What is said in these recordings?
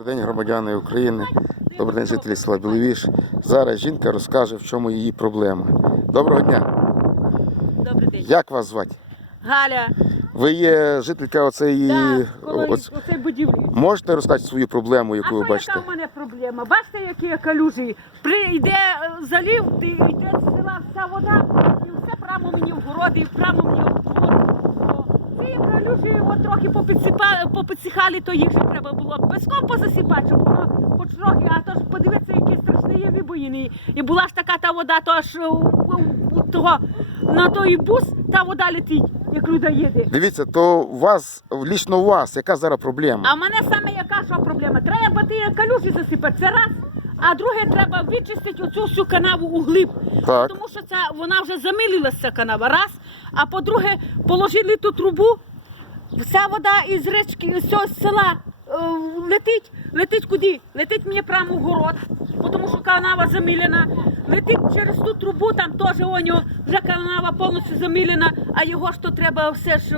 Добрий день, громадяни України. Добрий день, жителі села Біловіж. Зараз жінка розкаже, в чому її проблема. Доброго дня. Добрий день. Як вас звати? Галя, Ви є жителька оцеї. так, коло оц- оцей будівлі. Можете розказати свою проблему, А яку ви бачите? яка в мене проблема? Бачите, які я калюжі? Прийде е, залів, ти йде з села вся вода, і все прямо мені в городи, і прямо мені в калюжі от трохи попідсихали, то їх же треба було песком позасипати, щоб воно хоч трохи, а то ж подивіться, які страшні є вибоїни. І була ж така та вода, то аж е, того, на той бус та вода летить, як люда їде. Дивіться, то у вас, лічно у вас, яка зараз проблема? А в мене саме яка що проблема? Треба ті калюжі засипати, це раз. А друге, треба вичистити оцю всю канаву у глиб. Тому що це вона вже замилилася ця канава. Раз. А по-друге, положили ту трубу, вся вода із річки, з цього села е, летить. Летить куди? Летить мені прямо в город, тому що канава замилена. Летить через ту трубу, там теж у нього вже канава повністю замилена, а його ж то треба все ж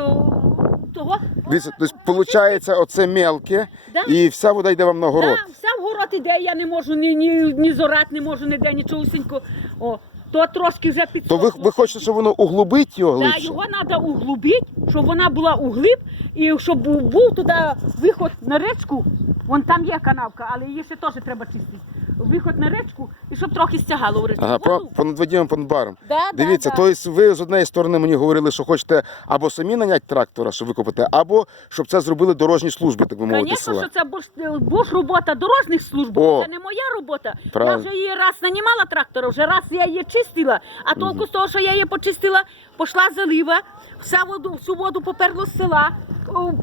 того. Дивіться, тобто, виходить, оце мелке, Да. і вся вода йде вам на город. Так, все в город іде, я не можу ні, ні, ні зорати, не можу ніде нічогосінько. О, то трошки вже То підсохло. ви, ви хочете, щоб воно углубить його Да, глибше? його треба углубити, щоб вона була углиб, і щоб був, був туди виход на річку. Вон там є канавка, але її ще теж треба чистити. Виход на річку і щоб трохи стягало в річку. Ага, по, Воду. понад водієм, понад баром. Да, да, Дивіться, да. тобто ви з однієї сторони мені говорили, що хочете або самі наняти трактора, щоб викопати, або щоб це зробили дорожні служби, так би мовити, Звісно, села. що це буш, буш робота дорожніх служб, О. це не моя робота. Правильно. Я вже її раз нанімала трактора, вже раз я її чистила, а толку з того, що я її почистила, пішла залива, вся воду, всю воду поперло з села,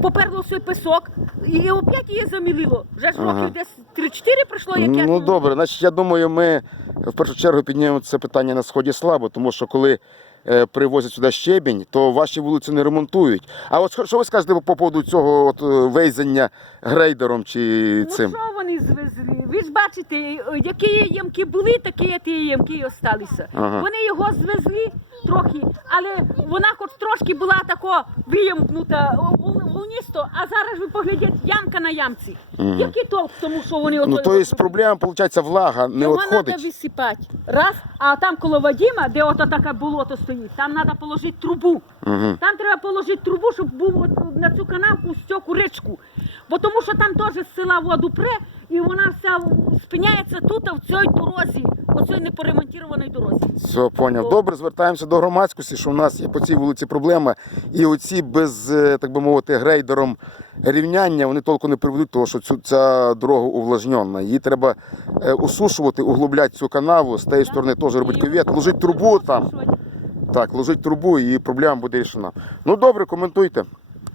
поперло свій пісок, і опять її замілило. Вже ж Ага. років десь 3-4 пройшло, як я... Ну добре, значить, я думаю, ми в першу чергу піднімемо це питання на сході слабо, тому що коли е, привозять сюди щебінь, то ваші вулиці не ремонтують. А от що- ви скажете по поводу цього от, е, вейзання грейдером чи Ну цим? що вони звезли? Ви ж бачите, які ямки були, такі ті ямки і осталися. Ага. Вони його звезли трохи, але вона хоч трошки була тако виямкнута у- а зараз ви поглядіть, ямка на ямці. Який толк тому, що вони Ну то є проблема, виходить, влага не Його треба відходить. висипати. Раз, а там коло Вадима, де ото таке болото стоїть, там треба положити трубу. Мгм. Там треба положити трубу, щоб був на цю канавку стек у річку. Бо тому що там теж з села воду пре, і вона вся спиняється тут, а в цій дорозі, оцій непоремонтованій дорозі. Все, поняв. Добре, звертаємося до громадськості, що у нас є по цій вулиці проблема. І оці без, е, так би мовити, грейдером рівняння вони толку не приведуть, тому що цю, ця дорога увлажнена. Її треба е, усушувати, углубляти цю канаву, з тієї сторони теж робити ковет, ложить трубу там. Так, ложить трубу і проблема буде рішена. Ну добре, коментуйте.